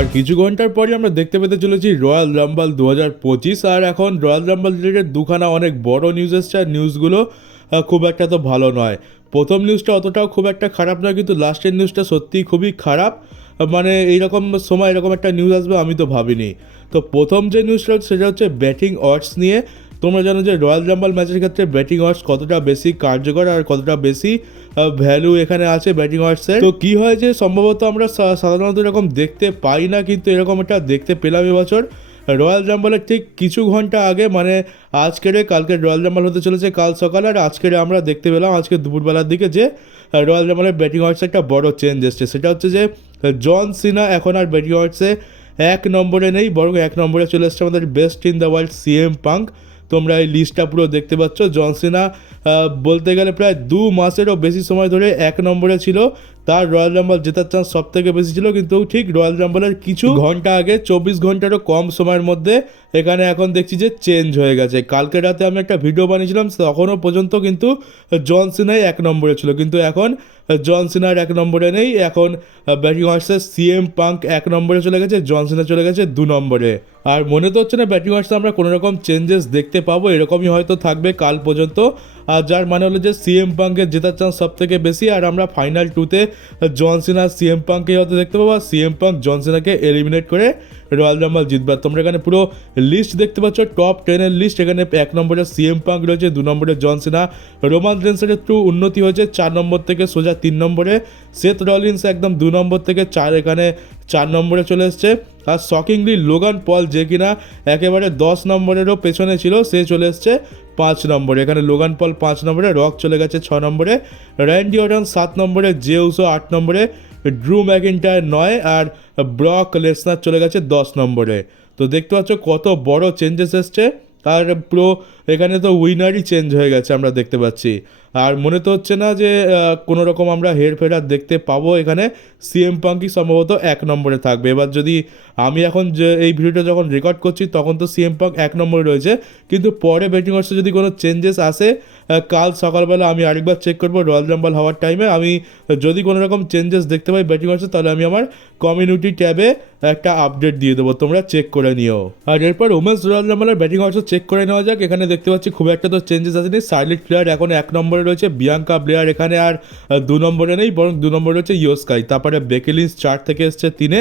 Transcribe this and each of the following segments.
আর কিছু ঘন্টার পরে আমরা দেখতে পেতে চলেছি রয়্যাল রাম্বল 2025। আর এখন রয়্যাল রাম্বল রিলেটেড দুখানা অনেক বড় নিউজ এসছে, আর নিউজগুলো খুব একটা তো ভালো নয়। প্রথম নিউজটা অতটাও খুব একটা খারাপ নয়, কিন্তু লাস্টের নিউজটা সত্যিই খুবই খারাপ। মানে এইরকম সময় এরকম একটা নিউজ আসবে আমি তো ভাবিনি। তো প্রথম যে নিউজটা হচ্ছে সেটা হচ্ছে ব্যাটিং অডস নিয়ে। তোমরা জানো যে রয়্যাল রাম্বল ম্যাচের ক্ষেত্রে ব্যাটিং অডস কতটা বেশি কার্যকর আর কতটা বেশি ভ্যালু এখানে আছে ব্যাটিং অডসের। তো কী হয় যে সম্ভবত আমরা সাধারণত এরকম দেখতে পাই না, কিন্তু এরকম একটা দেখতে পেলাম এবছর রয়্যাল রাম্বলের ঠিক কিছু ঘন্টা আগে। মানে কালকে রয়্যাল রাম্বল হতে চলেছে কাল সকালে, আর আজকের আমরা দেখতে পেলাম আজকে দুপুরবেলার দিকে যে রয়্যাল রাম্বলের ব্যাটিং অর্ডসে একটা বড় চেঞ্জ এসছে। সেটা হচ্ছে যে জন সিনা এখন আর ব্যাটিং অর্ডসে 1 নম্বরে নেই, বরং 1 নম্বরে চলে এসছে আমাদের best in the world CM punk. তোমরা এই লিস্টটা পুরো দেখতে পাচ্ছ। জন সিনা বলতে গেলে প্রায় 2 মাসেরও বেশি সময় ধরে 1 নম্বরে ছিল। তার রয়্যাল রাম্বল জেতার চান্স সব থেকে বেশি ছিল, কিন্তু ঠিক রয়্যাল রাম্বলের কিছু ঘন্টা আগে 24 ঘন্টারও কম সময়ের মধ্যে এখানে এখন দেখছি যে চেঞ্জ হয়ে গেছে। কালকে রাতে আমি একটা ভিডিও বানিয়েছিলাম, তখনও পর্যন্ত কিন্তু জন সিনাই 1 নম্বরে ছিল, কিন্তু এখন জন সিনার 1 নম্বরে নেই। এখন ব্যাটিং অর্ডসে সিএম পাঙ্ক 1 নম্বরে চলে গেছে, জন সিনা চলে গেছে 2 নম্বরে। আর মনে তো হচ্ছে না ব্যাটিং অর্ডসে আমরা কোনো রকম চেঞ্জেস দেখতে পাবো, এরকমই হয়তো থাকবে কাল পর্যন্ত। আর যার মানে হলো যে সিএম পাঙ্কের জেতার চান্স সব থেকে বেশি, আর আমরা ফাইনাল 2তে জন সিনা সিএম পাঙ্ককে হয়তো দেখতে পাবো, সিএম পাঙ্ক জন সিনাকে এলিমিনেট করে রয়্যাল রাম্বল জিতবে। তোমরা এখানে পুরো লিস্ট দেখতে পাচ্ছ, টপ 10-এর লিস্ট। এখানে 1 নম্বরে সিএম পাঙ্ক রয়েছে, 2 নম্বরে জন সিনা। রোমান রেন্সের একটু উন্নতি হয়েছে, 4 নম্বর থেকে সোজা 3 নম্বরে। সেথ রলিন্স একদম 2 নম্বর থেকে এখানে 4 নম্বরে চলে এসছে। আর শকিংলি লোগান পল, যে কিনা একেবারে 10 নম্বরেরও পেছনে ছিল, সে চলে এসছে 5 নম্বরে। এখানে লোগান পল 5 নম্বরে, রক চলে গেছে 6 নম্বরে, র্যান্ডি অর্টন 7 নম্বরে, জে উসো 8 নম্বরে, ড্রু ম্যাকিন্টায়ার 9, আর ব্রক লেসনার চলে গেছে 10 নম্বরে। তো দেখতে পাচ্ছ কত বড় চেঞ্জেস এসছে, আর পুরো এখানে তো উইনারই চেঞ্জ হয়ে গেছে আমরা দেখতে পাচ্ছি। আর মনে তো হচ্ছে না যে কোনো রকম আমরা হেরফের দেখতে পাবো। এখানে সিএম পাঙ্কই সম্ভবত 1 নম্বরে থাকবে। এবার যদি আমি এখন যে এই ভিডিওটা যখন রেকর্ড করছি তখন তো সিএম পাঙ্ক 1 নম্বরে রয়েছে, কিন্তু পরে ব্যাটিং অর্ডসে যদি কোনো চেঞ্জেস আসে কাল সকালবেলা আমি আরেকবার চেক করবো রয়্যাল রাম্বল হওয়ার টাইমে। আমি যদি কোনো রকম চেঞ্জেস দেখতে পাই ব্যাটিং অর্ডসে, তাহলে আমি আমার কমিউনিটি ট্যাবে একটা আপডেট দিয়ে দেবো, তোমরা চেক করে নিও। আর এরপর ওমেন্স রয়্যাল রাম্বলের ব্যাটিং অর্ডসও চেক করে নেওয়া যাক। এখানে দেখতে পাচ্ছি খুব একটা তো চেঞ্জেস আসেনি। সার্লিট প্লেয়ার এখন 1 নম্বরে রয়েছে, বিয়াঙ্কা ব্লেয়ার এখানে আর 2 নম্বরে নেই, বরং 2 নম্বরে রয়েছে ইয়ো স্কাই। তারপরে বেকেলিন্স 4 থেকে এসছে 3-এ,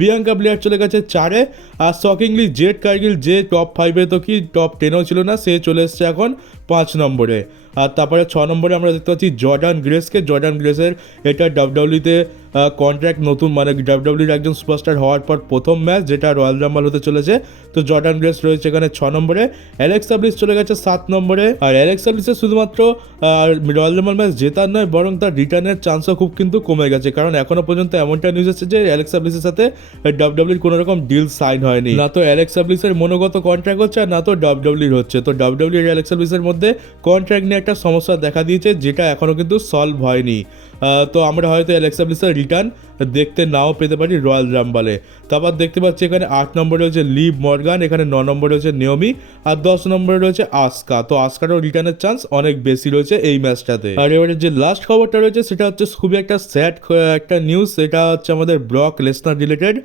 বিয়াঙ্কা ব্লেয়ার চলে গেছে 4-এ। আর শকিংলি জেড কার্গিল, যে টপ 5-এ তো কি টপ 10-এও ছিল না, সে চলে এসছে এখন 5 নম্বরে। আর তারপরে 6 নম্বরে আমরা দেখতে পাচ্ছি জর্ডান গ্রেসকে। জর্ডান গ্রেসের এটা ডাব্লিউডব্লিউতে কন্ট্রাক্ট নতুন, মানে ডাব্লিউডব্লিউর একজন সুপারস্টার হওয়ার পর প্রথম ম্যাচ যেটা রয়্যাল রাম্বল হতে চলেছে। তো জর্ডান গ্রেস রয়েছে এখানে 6 নম্বরে। অ্যালেক্সা ব্লিস চলে গেছে 7 নম্বরে। আর অ্যালেক্সা ব্লিসের শুধুমাত্র রয়্যাল রাম্বল ম্যাচ জেতার নয়, বরং তার রিটার্নের চান্সও খুব কিন্তু কমে গেছে, কারণ এখনও পর্যন্ত এমনটা নিউজ এসেছে যে অ্যালেক্সা ব্লিসের সাথে ডাব্লিউডব্লিউর কোনো রকম ডিল সাইন হয়নি। না তো অ্যালেক্সা ব্লিসের মনোগত কন্ট্রাক্ট হচ্ছে, আর না তো ডাব্লিউডব্লিউর হচ্ছে। তো ডাব্লিউডব্লিউ আর অ্যালেক্সা ব্লিসের মধ্যে কন্ট্রাক্ট নিয়ে একটা সমস্যা দেখা দিয়েছে, যেটা এখনও কিন্তু সলভ হয়নি। তো আমরা হয়তো অ্যালেক্সা ব্লিসের রিটার্ন দেখতে নাও পেতে পারি রয়্যাল রাম্বলে। তারপর দেখতে পাচ্ছি এখানে 8 নম্বরে রয়েছে লিভ মর্গান, এখানে 9 নম্বরে রয়েছে নেওমি, আর 10 নম্বরে রয়েছে আসকা। তো আসকারও রিটার্নের চান্স অনেক বেশি রয়েছে এই ম্যাচটাতে। আর এবারে যে লাস্ট খবরটা রয়েছে সেটা হচ্ছে খুবই একটা স্যাড একটা নিউজ। সেটা হচ্ছে আমাদের ব্রক লেসনার রিলেটেড।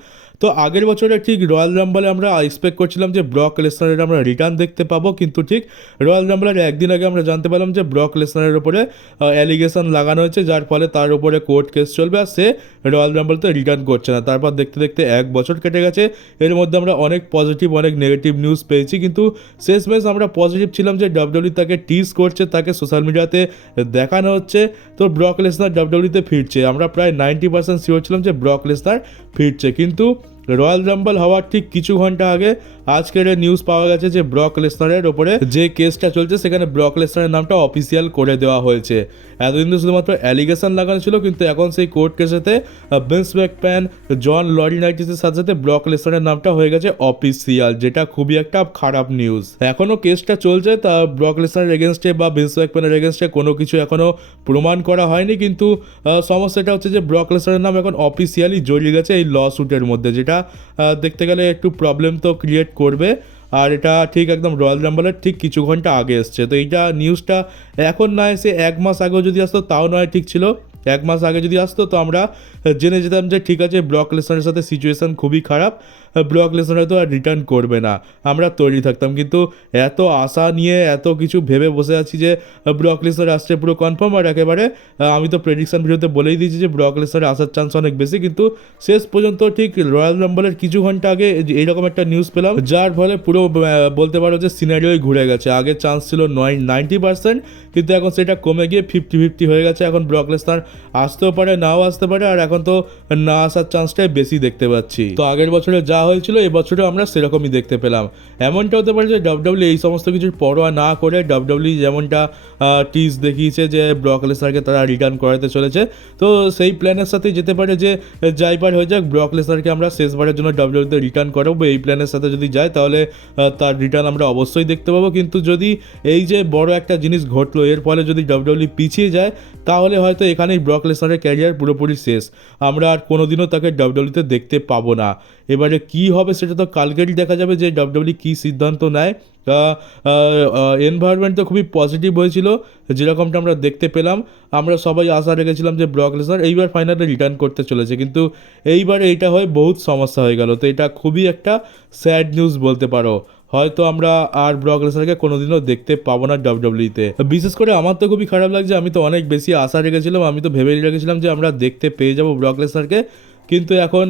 তো আগের বছরে ঠিক রয়্যাল রাম্বলে আমরা এক্সপেক্ট করছিলাম যে ব্রক লেসনারের আমরা রিটার্ন দেখতে পাবো, কিন্তু ঠিক রয়্যাল রাম্বলের একদিন আগে আমরা জানতে পারলাম যে ব্রক লেসনারের উপরে অ্যালিগেশন লাগানো হয়েছে, যার ফলে তার উপরে কোর্ট কেস চলবে, আর সে রয়্যাল রাম্বলতে রিটার্ন করছে না। তারপর দেখতে দেখতে 1 বছর কেটে গেছে। এর মধ্যে আমরা অনেক পজিটিভ অনেক নেগেটিভ নিউজ পেয়েছি, কিন্তু শেষমেশ আমরা পজিটিভ ছিলাম যে ডাব্লিউডব্লিউ তাকে টিজ করছে, তাকে সোশ্যাল মিডিয়াতে দেখানো হচ্ছে। তো ব্রক লেসনার ডাব্লিউডব্লিউতে ফিরছে। আমরা প্রায় 90% শিওর ছিলাম যে ব্রক লেসনার ফিরছে, কিন্তু রয়্যাল রাম্বল হওয়ার ঠিক কিছু ঘন্টা আগে আজকের নিউজ পাওয়া গেছে যে ব্রক লেসনারের ওপরে যে কেসটা চলছে সেখানে ব্রক লেসনারের নামটা অফিসিয়াল করে দেওয়া হয়েছে। এতদিন তো শুধুমাত্র অ্যালিগেশন লাগানো ছিল, কিন্তু এখন সেই কোর্ট কেসেতে ভিন্স ম্যাকম্যান, জন লরিনাইটিসের সাথে সাথে ব্রক লেসনারের নামটা হয়ে গেছে অফিসিয়াল, যেটা খুবই একটা খারাপ নিউজ। এখনও কেসটা চলছে, তা ব্রক লেসনারের এগেনস্টে বা ভিন্স ম্যাকম্যানের এগেনস্টে কোনো কিছু এখনও প্রমাণ করা হয়নি, কিন্তু সমস্যাটা হচ্ছে যে ব্রক লেসনারের নাম এখন অফিসিয়ালি জড়িয়ে গেছে এই ল স্যুটের মধ্যে, যেটা দেখতে গেলে একটু প্রবলেম তো ক্রিয়েট করবে। আর এটা ঠিক একদম রয়্যাল রাম্বলের ঠিক কিছু ঘন্টা আগে এসছে। তো এইটা নিউজটা এখন না এসে 1 মাস আগেও যদি আসতো তাও নয় ঠিক ছিল। এক মাস আগে যদি আসতো তো আমরা জেনে যেতাম যে ঠিক আছে ব্রক লেসনারের সাথে সিচুয়েশান খুবই খারাপ, ব্রক লেসনার হয়তো আর রিটার্ন করবে না, আমরা তৈরি থাকতাম। কিন্তু এত আশা নিয়ে এত কিছু ভেবে বসে আছি যে ব্রক লেসনার আসছে পুরো কনফার্ম, আর একেবারে আমি তো প্রেডিকশন ভিডিওতে বলেই দিয়েছি যে ব্রক লেসনার আসার চান্স অনেক বেশি। কিন্তু শেষ পর্যন্ত ঠিক রয়্যাল রাম্বলের কিছু ঘন্টা আগে এইরকম একটা নিউজ পেলাম, যার ফলে পুরো বলতে পারো যে সিনারিওই ঘুরে গেছে। আগে চান্স ছিল 90%, কিন্তু এখন সেটা কমে গিয়ে 50-50 হয়ে গেছে। এখন ব্রক লেসনার আসতেও পারে, নাও আসতে পারে, আর এখন তো না আসার চান্সটাই বেশি দেখতে পাচ্ছি। তো আগের বছরে যা হয়েছিল এবছরে আমরা সেরকমই দেখতে পেলাম। এমনটা হতে পারে যে ডাব্লিউডাব্লিউ এই সমস্ত কিছুর পরোয়া না করে ডাব্লিউডাব্লিউ যেমনটা টিজ দেখিয়েছে যে ব্রক লেসনারকে তারা রিটার্ন করাতে চলেছে, তো সেই প্ল্যানের সাথেই যেতে পারে যে যাইবার হয়ে যাক ব্রক লেসনারকে আমরা শেষবারের জন্য ডাব্লিউডাব্লিউতে রিটার্ন করাবো। এই প্ল্যানের সাথে যদি যায় তাহলে তার রিটার্ন আমরা অবশ্যই দেখতে পাবো। কিন্তু যদি এই যে বড় একটা জিনিস ঘটলো এর ফলে যদি ডাব্লিউডাব্লিউ পিছিয়ে যায় তাহলে হয়তো এখানেই ব্রক লেসনারের ক্যারিয়ার পুরোপুরি শেষ, আমরা আর কোনোদিনও তাকে ডাব্লিউডাব্লিউতে দেখতে পাবো না। এবারে কি হবে সেটা তো কালকেরই দেখা যাবে যে ডাব্লিউডাব্লিউ কী সিদ্ধান্ত নেয়। এনভায়রনমেন্ট তো খুবই পজিটিভ হয়েছিল যেরকমটা আমরা দেখতে পেলাম। আমরা সবাই আশা রেখেছিলাম যে ব্রক লেসনার এইবার ফাইনালে রিটার্ন করতে চলেছে, কিন্তু এইবারে এইটা হয়ে বহুত সমস্যা হয়ে গেল। তো এটা খুবই একটা স্যাড নিউজ বলতে পারো। হয়তো আমরা আর ব্রক লেসনারকে কোনোদিনও দেখতে পাবো না ডাব্লিউডাব্লিউতে। বিশেষ করে আমার তো খুবই খারাপ লাগছে, আমি তো অনেক বেশি আশা রেখেছিলাম, আমি তো ভেবেই রেখেছিলাম যে আমরা দেখতে পেয়ে যাবো ব্রক লেসনারকে। কিন্তু এখন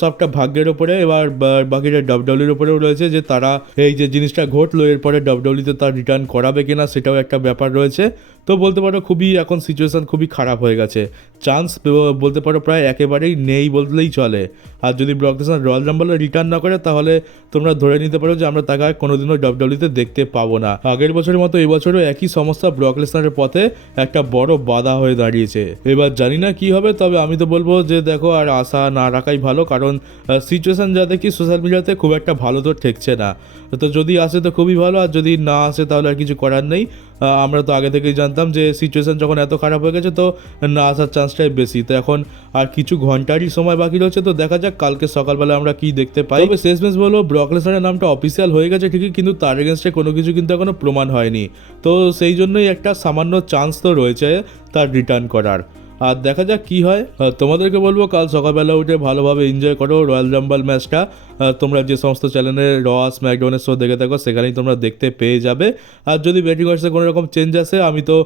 সবটা ভাগ্যের ওপরে, এবার বাকিটা ডাব্লিউডাব্লিউর ওপরেও রয়েছে যে তারা এই যে জিনিসটা ঘটলো এরপরে ডাব্লিউডাব্লিউতে তার রিটার্ন করাবে কিনা সেটাও একটা ব্যাপার রয়েছে। তো বলতে পারো খুবই এখন সিচুয়েশান খুবই খারাপ হয়ে গেছে, চান্স বলতে পারো প্রায় একেবারেই নেই বললেই চলে। আর যদি ব্রক লেসনার রয়্যাল রাম্বলে রিটার্ন না করে তাহলে তোমরা ধরে নিতে পারো যে আমরা তাকে আর কোনোদিনও ডাব্লিউডাব্লিউতে দেখতে পাবো না। আগের বছরের মতো এবছরও একই সমস্যা ব্রক লেসনারের পথে একটা বড় বাধা হয়ে দাঁড়িয়েছে। এবার জানি না কি হবে, তবে আমি তো বলবো যে দেখো আর আশা না রাখাই ভালো, কারণ সিচুয়েশান যা দেখি সোশ্যাল মিডিয়াতে খুব একটা ভালো তো ঠেকছে না। তো যদি আসে তো খুবই ভালো, আর যদি না আসে তাহলে আর কিছু করার নেই। আমরা তো আগে থেকেই জানতাম যে সিচুয়েশান যখন এত খারাপ হয়ে গেছে তো না আসার চান্সটাই বেশি। তো এখন আর কিছু ঘন্টারই সময় বাকি রয়েছে, তো দেখা যাক কালকে সকালবেলা আমরা কি দেখতে পাই। তবে শেষমেশ বলবো ব্রক লেসনারের নামটা অফিসিয়াল হয়ে গেছে ঠিকই, কিন্তু তার এগেনস্টে কোনো কিছু কিন্তু এখনো প্রমাণ হয়নি। তো সেই জন্যই একটা সামান্য চান্স তো রয়েছে তার রিটার্ন করার। আর দেখা যাক কী হয়। তোমাদেরকে বলবো কাল সকালবেলা উঠে ভালোভাবে এনজয় করো রয়্যাল রাম্বল ম্যাচটা। তোমরা যে সমস্ত চ্যানেলে র স্ম্যাকডাউনের শো দেখে থাকো সেখানেই তোমরা দেখতে পেয়ে যাবে। আর যদি ব্যাটিং ওয়ার্সে কোনো রকম চেঞ্জ আসে আমি তো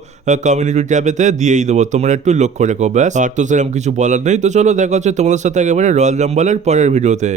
কমিউনিটি ট্যাবেতে দিয়েই দেবো, তোমরা একটু লক্ষ্য রেখো ব্যাস। আর তো সেরকম কিছু বলার নেই। তো চলো দেখা হচ্ছে তোমাদের সাথে একেবারে রয়্যাল রাম্বলের পরের ভিডিওতে।